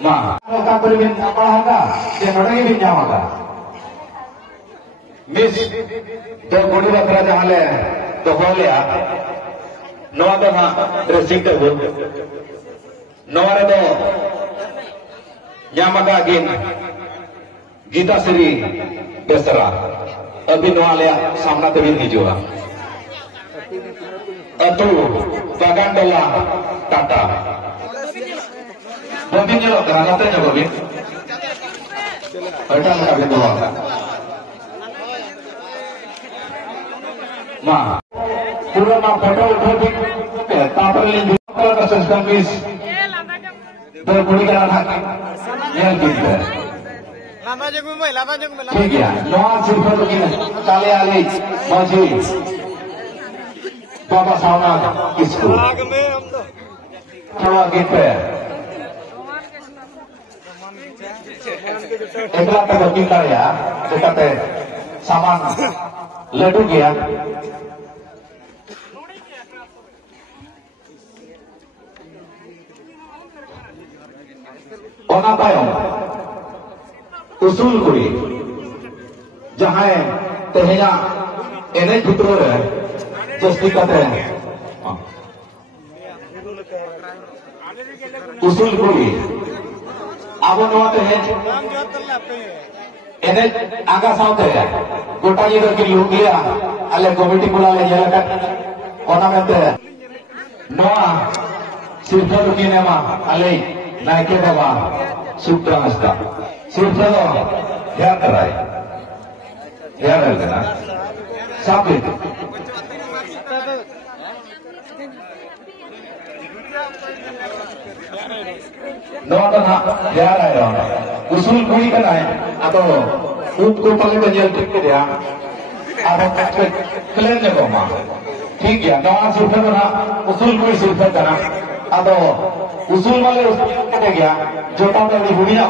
Ma, ka ko bin apa hada? Je nodagi bin jamaga. Miss do bodi bakra jahale to holia. Noa to ha dressing table. Noa re do jamaga gin Gita Sri Besara. Abhi noa le samna te bin hijua. Atu Bagandola Tata. Bobin jelo granate nya bobin. Eta na bin doa. Ma pura ma photo uthodi ke tapare le ka system is ber budi kana thak yel kinte. Lama jeng mai ठीक है नवा सिर्फ तो कि काले आले मौजी बाबा सावना किसको आग में हम तो थोड़ा गीत पे एकला तक किंता या देखते सामान लड्डू गया ओना पायो उसूल करी जहां तेहना एने भितर रे जस्ती कते उसूल करी अब नवा तेहे एने आगा साउते गोटा ये के लोग लिया अले कमिटी बुला ले जला ओना में नवा सिर्फ लुकिने मा अले नायके बाबा सूत्र नस्ता सिर्फ तो ध्यान कराए ध्यान रखना साबित नौटा ना ध्यान आए रहा उसूल कुड़ी का है अब ऊप को पले बजेल ठीक के दिया अब क्लेम ने बोमा ठीक है नौटा सिर्फ तो ना उसूल कुड़ी सिर्फ करना अब उसूल वाले उसूल कटे गया जो तो अभी हुई ना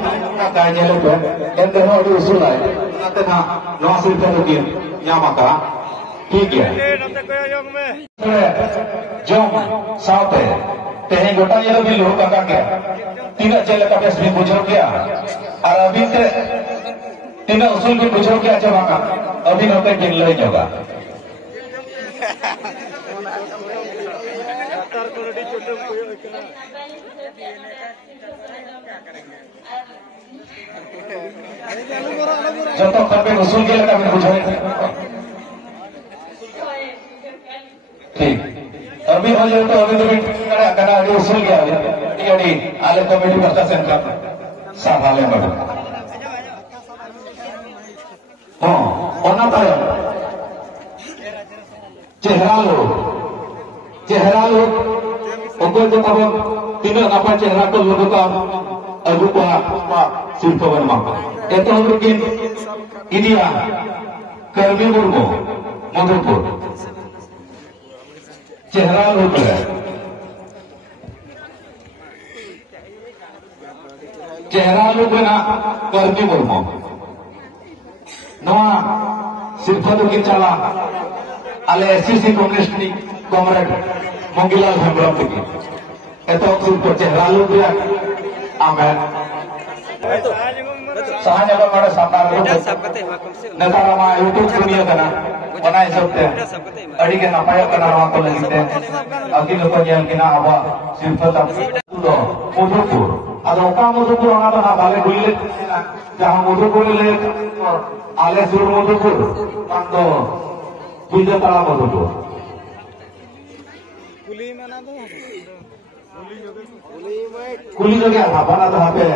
का ये लोग इन दोनों अभी उसूल आए नाते ना नौ सिर्फ तो कि यहाँ का ठीक है जो साउथ है तेरे गोटा ये भी लोग का क्या तीन चले का बेस भी बुझो क्या और अभी से तीन उसूल भी बुझो क्या जब का अभी नौते गिन ले जोगा जो तो कभी उसूल के लगा भी बुझाए ठीक अभी हो जाए तो अभी तो भी करना अभी उसूल गया अभी अभी आले कमेटी बस्ता सेंटर साफ आले बड़े हाँ ओना पाया चेहरा लोग उनको जो तब तीनों apa चेहरा को लोगों का अगु को सिर्फ बनमा itu mungkin ini ya Karbi Murmu Madhupur चेहरा लोग है चेहरा लोग ना Karbi Murmu नवा सिर्फ तो कि चला आले एससी कांग्रेस नि कॉमरेड मंगीलाल हेम्ब्रम की itu सिर्फ चेहरा लोग ya amen सहाय जब हमारे सामने नेतारा मा यूट्यूब दुनिया करना बना सकते अड़ी के नपाय करना वहां को लगते अगिल को जेल के ना अब सिर्फ तब तो मधुपुर अदो का मधुपुर होना तो ना भाले गुले जहां मधुपुर ले आले सुर मधुपुर तो पूजा ताला मधुपुर कुली मना दो कुली जो क्या था बना तो पे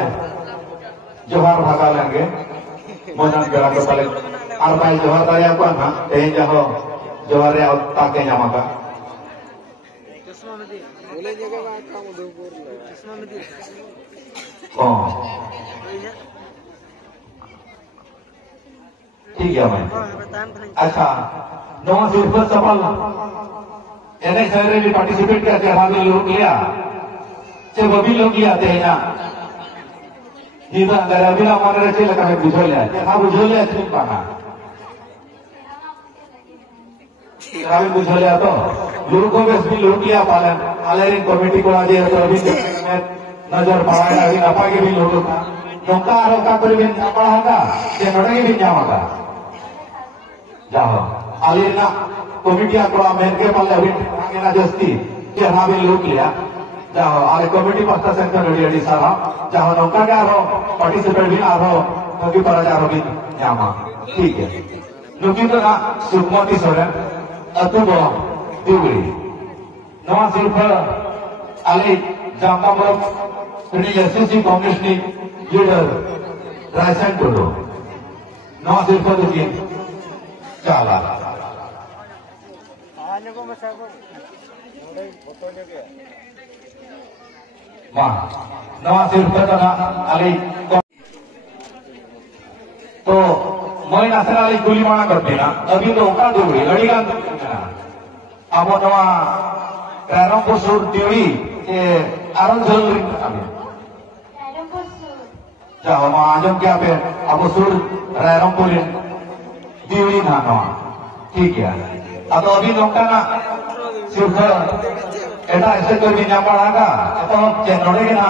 जोहार भागा लेंगे मोजन करा के पहले आरबाई जोहार दाया को ना तेज जहो जोहार रे ताके जामा का चश्मा में दी बोले जगह बात का मधुपुर चश्मा में दी हां ठीक है भाई अच्छा नवा सिर्फ सफल एने सारे भी पार्टिसिपेट करके हमारे लोग लिया से वो भी लोग लिया थे ना Kita dari bila mana receh lah kami bujolnya, kami bujolnya cuma mana? Kami bujolnya tu, luruk ko bes भी luruk लिया पालन, आलेरिंग कमेटी को आजे तो अभी नजर पड़ा अभी नपाई के भी लोगों का नौका रोका कर भी पड़ा होगा ये नोटे के भी जाओगा जाओ आलिना कमिटी को मेन के पाले अभी आगे ना जस्ती कि हमें लोग लिया जाओ आले कमिटी पक्का सेंटर रेडी रेडी सारा जाओ नौका क्या रो पार्टिसिपेट भी आ रो कभी पड़ा जा रो भी जामा ठीक है नुकी तो ना सुकमती सोरेन अतुबो दिवरी नवा सिर्फ आले जामा बरफ एसएससी कांग्रेस नी लीडर रायसन टोडो नवा सिर्फ दुकी चाला मां नवा सिर्फ तो ना आले तो मैं नासरा आले गुली माना करते ना अभी तो ओका दिवरी अड़ीगान अब नवा रायरंगपुर सुर दिवरी के आरन जल रिंग जाओ मां आजम क्या पे अब सुर रायरंगपुर दिवरी ना नवा ठीक है अब अभी नौका ना सिर्फ एटा ऐसे कोई भी जामा लगा तो चेन्नोड़े के ना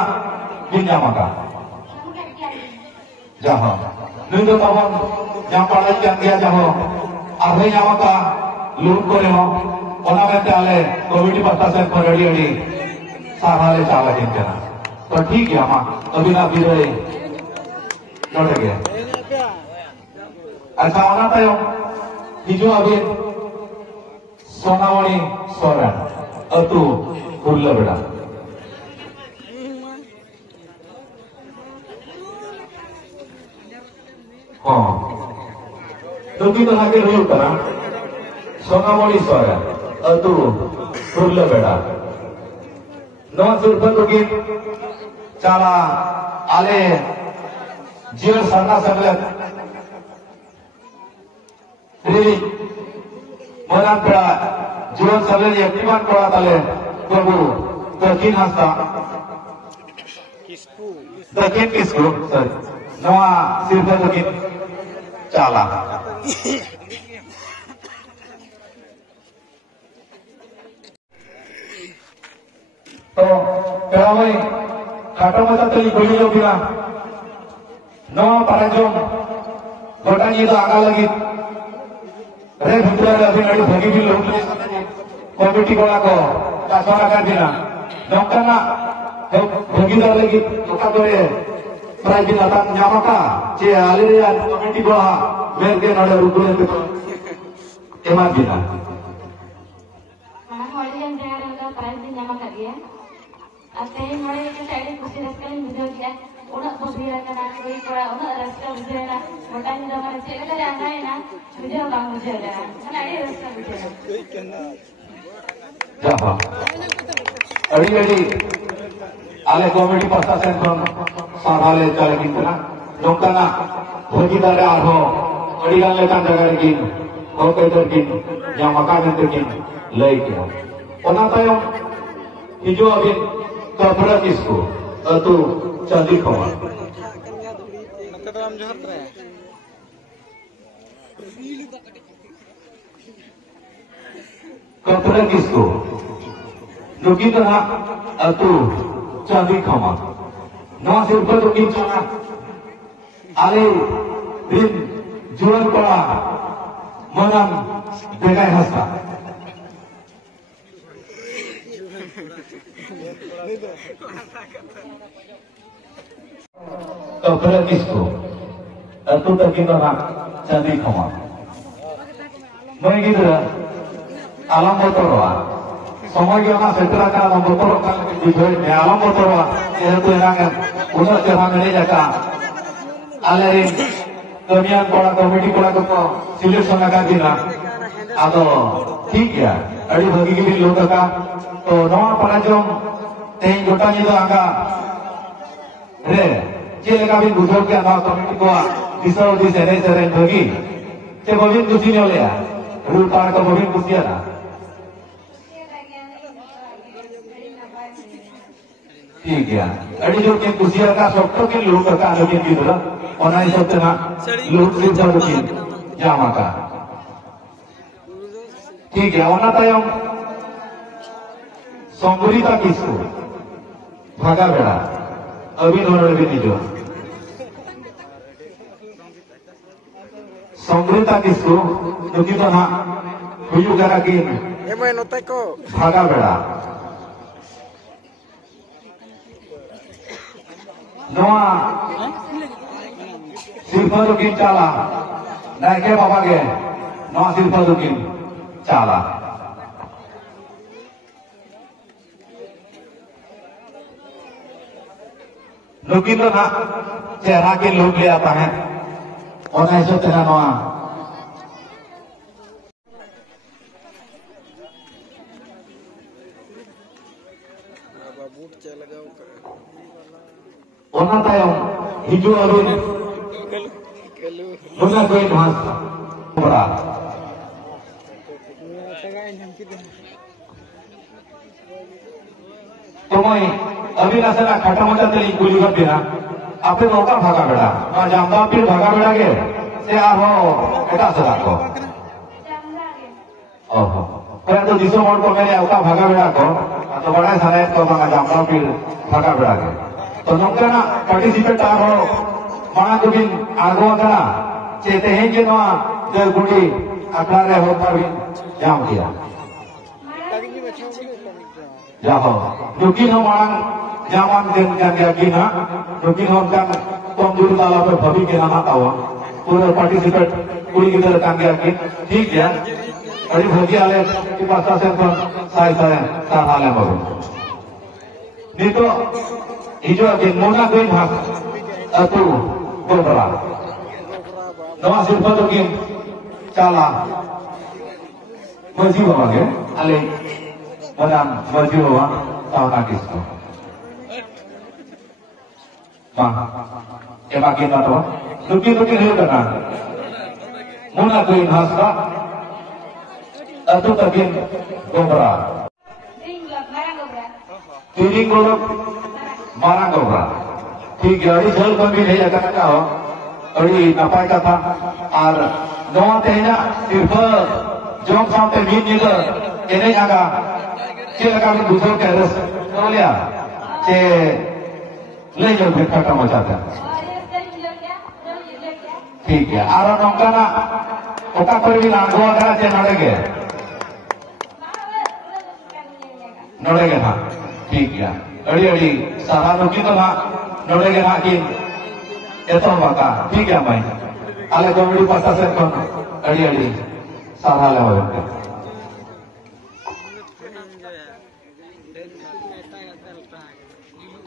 भी जामा का जाओ नहीं तो तब जामा लग गया जाओ आधे जामा का लूट को ले ओना में चाले कमिटी पत्ता से पर रेडी रेडी साराले चाला किंचना तो ठीक है मां अभी ना भी रहे लौट गया अच्छा ओना तो हिजो अभी सोनावणी सोरन अतु खुल्ला बेड़ा हाँ तो की तो आगे रोल करा सोनावणी सोरन अतु खुल्ला बेड़ा नवा सिर्फ तो की चाला आले जीवन सरना सगले रिली मनान पेड़ा जीवन सगले एक्टिवान पड़ा ताले प्रभु दक्षिण हस्ता दक्षिण किसको सर नवा सिर्फ दक्षिण चाला तो पेड़ा भाई खाटो मचा तली गोली लो बिना नवा पाराजोम गोटा जी तो आगा लगी रे भितर अभी नड़ी भगी भी लोग कमिटी कोड़ा को चासोना कर देना नौका ना भगीदार लगी नौका करे प्राइज भी लाता न्यामा का चे आले रे कमिटी को मेर के नड़े रुकने के एमान बिना mana holian jaga rangka prize din jama कर दिया अते नड़े के साइड खुशी रख कर मुझे किया उन्हें बबीरा का ना कोई पड़ा उन्हें रास्ता मुझे ना मोटा नहीं दमा से अगर आना है ना मुझे काम मुझे ना ना ये रास्ता मुझे जाओ अड़ी अड़ी आले कमिटी पस्ता सेंट्रल साधाले चले किंतना नौका ना भगीदार आहो अड़ी गाले का जगह की ओके इधर की या मकान इधर की ले के ओना तायो हिजो अभी कपड़ा किसको तू चांदी खवा कपड़ा किसको दुखी तो ना तू चांदी खवा ना सिर्फ तो किंचना आले दिन जुड़न पड़ा मनन देगाय हस्ता कपड़ा किसको तू तक ना चांदी खवा मैं गिद्रा आलम बोतरवा समय के ना सेंटर का आलम बोतर का दिखोय में आलम बोतरवा ये तो एनागे उना चेहरा में जाका आले रे कमियान पड़ा कमिटी पड़ा को सिलेक्शन लगा दिना आदो ठीक है अड़ी भगी के लोग का तो नवा पड़ा जो तेज गोटा जी तो आगा रे जे लगा भी बुझो के ना कमिटी को दिसो दिसे रे से रे भगी ते बबिन कुछ नहीं ले रूल पार का बबिन कुछ ना ठीक है अड़ी जो के कुसिया का सब के लोग का आलोचन की तरह और नहीं सब ना लोग से सब की जामा का ठीक है और ना तायम संगुरिता किसको भागा बेड़ा अभी नोड़े भी नहीं जो समृता किसको क्योंकि तो ना हुयू करा कि मैं नोटे को भागा बेड़ा नोआ सिर्फा दुकिन चाला नायके बाबा के नोआ सिर्फा दुकिन चाला लुकिन तो ना चेहरा के लोग ले आता है और ऐसे तेरा नोआ बूट चल लगाओ ओना तायम हिजू अरुण ओना कोई भास बड़ा तुम्हें अभी नसना खटा मचा तेरी कुली कर देना आपने मौका भागा बेड़ा ना जामदा फिर भागा बेड़ा के से आ हो उठा सदा को ओहो पर तो दिसो मोड़ को मेरे उठा भागा बेड़ा को तो बड़ा सारे तो मांगा जामदा फिर भागा बेड़ा के तो नौकर ना पार्टिसिपेट आ हो माना तो बिन आगो करा चेते हैं कि ना जल गुड़ी अखड़ा रहे हो पर भी जाम किया जाओ क्योंकि हम आंग जामान दिन क्या क्या की ना क्योंकि हम क्या कमजोर ताला पे भवी के नाम आता हुआ पूरे पार्टिसिपेट पूरी की तरह काम किया कि ठीक है अरे भोगी आले की पासा से तो साई साई साल है बाबू नहीं तो हिजो के मोना कोई भाग अतु गोबरा नवा सिर्फ तो कि चाला मजी बाबा के आले मदाम मजी बाबा तावना किसको हाँ ये बाकी ना तो लुकी नहीं करना मोना कोई भाग का अतु तकिन गोबरा तीन गोलक मारा गोबरा ठीक है अड़ी जल कम भी नहीं जाता का हो अड़ी नपाय का था और नवा तेना सिर्फ जों सामने भी नहीं तो इन्हें आगा के लगा भी दूसरों के रस तो लिया के ले जाओ फिर खत्म हो जाता है ठीक है और नौका ना ओका पर भी लागू अगर चे नड़ेगे ना ठीक है अड़ी अड़ी सारा लुकी तो ना नड़ेगे ना कि ऐसा बाका ठीक है भाई आले कॉमेडी पासा से कौन अड़ी अड़ी सारा ले हो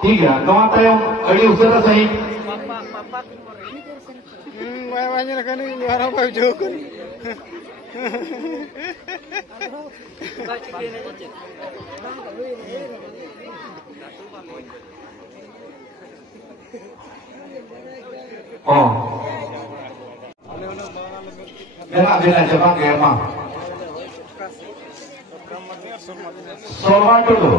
ठीक है कौन टाइम अड़ी उसे तो सही मैं वांजन करने के लिए आ रहा हूँ जो कर oh bela Jepang ke emang Solvan dulu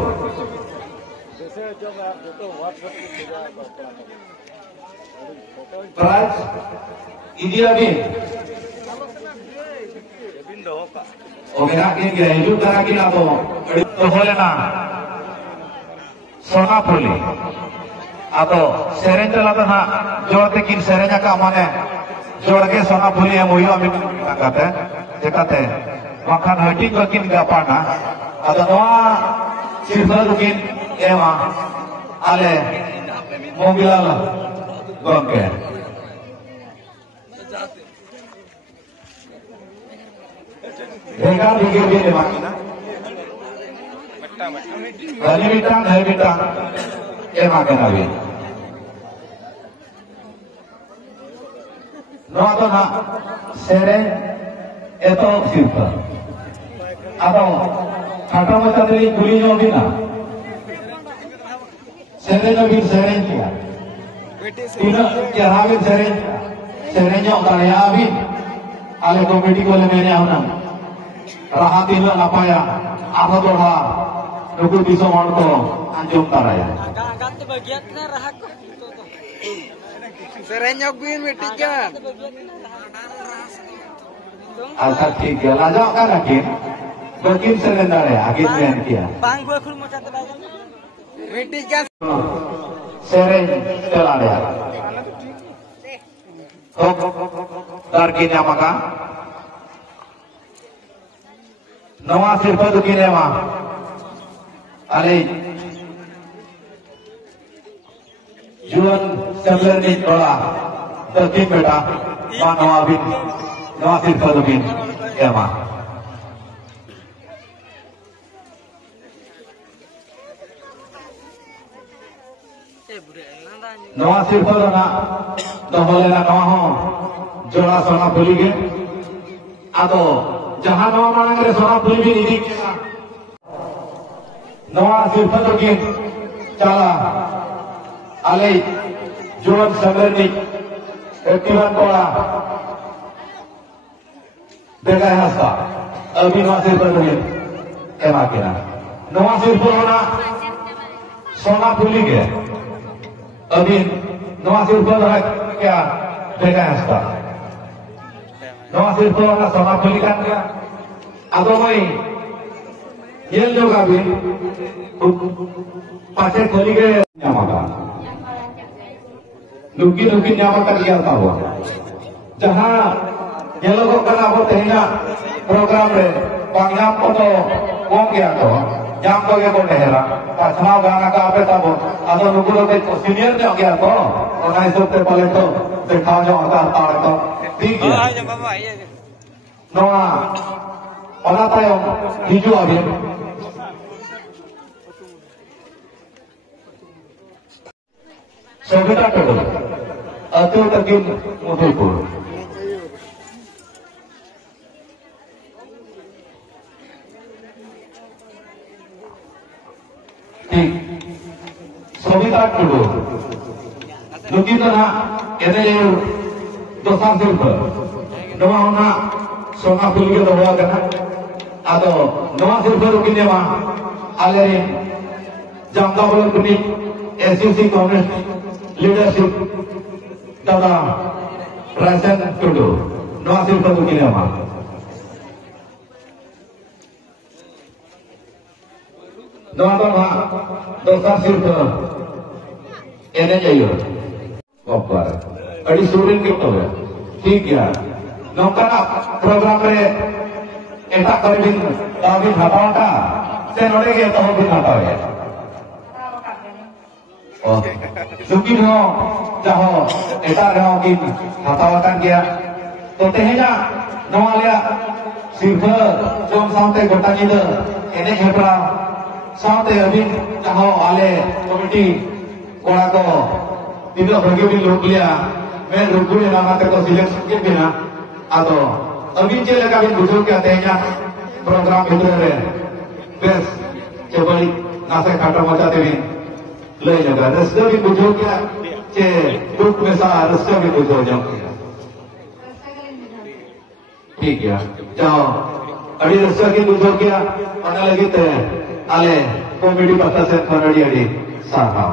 price ini lagi oke nak ini kira hidup darah kita to boleh na सोना फुली atau seren चला था जोड़ते किन serennya kamane जोड़ के सोना फुली है मुझे अभी कहते हैं देखते हैं makan hati को किन गापाना atau noa silver किन एमा आले मोबिल आला गोंके देखा दिखे भी नहीं मांगना Dari bintang, makan aja. Nonton nak seren itu silver. Atau kata macam tadi kulit jodoh na. Seren lebih seren kia. Tidak jarang seren. Serennya orang ya abis. Ale komedi boleh mana orang. Rahat ini apa ya? Apa tu lah? Nuku bisa marto anjum taraya. Agak bagian rahak. Serennya gue metikan. Asal tiga lajak kan akin. Bagian seren darah akin main kia. Bang gue kurang macam tu. Meeting kan. Sering telada. Hok darki nyamaka. Nawa sirpa dukine ma. Ali Juan Semler ni tola terkim beta ma nawa sirpa dukin ma. नवा सिर्फ ना नवा हो जोड़ा सोना पुली के आदो जहां नवा मांग रे सोना पुली भी निधि के नवा सिर्फ की चला आले जोड़ सगरनी एक्टिवन कोड़ा देखा है हस्ता अभी नवा सिर्फ की एमा के ना नवा सिर्फ होना सोना पुली के अभी नवा सिर्फ क्या देखा है हस्ता नवा सिर्फ ना सोना पुली का क्या आदो भाई ये लोग अभी पाचे खोली के न्यामका लुकी न्यामका दिया था हुआ जहाँ ये लोगों का ना होते हैं ना प्रोग्राम में पांग्याम को तो कौन गया तो जाम को ये कौन ठहरा पाछना गाना का आपे तब आदो नुकुलो के सीनियर ने गया तो और ना इस पे पहले तो देखा जो आता तार तो ठीक है नवा ओना तायो हिजू अभी Sobita Tadul, Atul Takin Mudhipur. Sobita Tadul. Lukita na ene dosa silpa. Nawa ona sona pulge doha kana. Ado nawa silpa lukine ma alerin jamda bolon kuni SUC Congress leadership दादा राजन टुडू नवा सिर्फ दुखी ने मां नवा तो मां दोसा सिर्फ एने जाइयो बापर अड़ी सूरिन के तो है ठीक है नौका प्रोग्राम रे एटा करबिन दाबिन हटावटा से नोड़े के तो भी हटावे Mungkin ho, jaho, eta ho mungkin hatawakan dia. Totehnya, nawalia, silver, jom sampai kota kita, ini hebra, sampai abin jaho ale komiti, orang ko tidak pergi di Luklia, मैं रुकुले नामा तक तो सिलेक्शन के बिना आतो अभी चले कभी बुजुर्ग कहते हैं या प्रोग्राम इधर है बस केवल नासे काटा मचाते हैं ले जाएगा रस्ते भी बुजुर्ग क्या के ग्रुप में सा रस्ते भी बुजुर्ग जाओ ठीक है जाओ अभी रस्ते की बुजुर्ग क्या पता लगी थे आले कॉमेडी पता से फरड़ी अड़ी साहा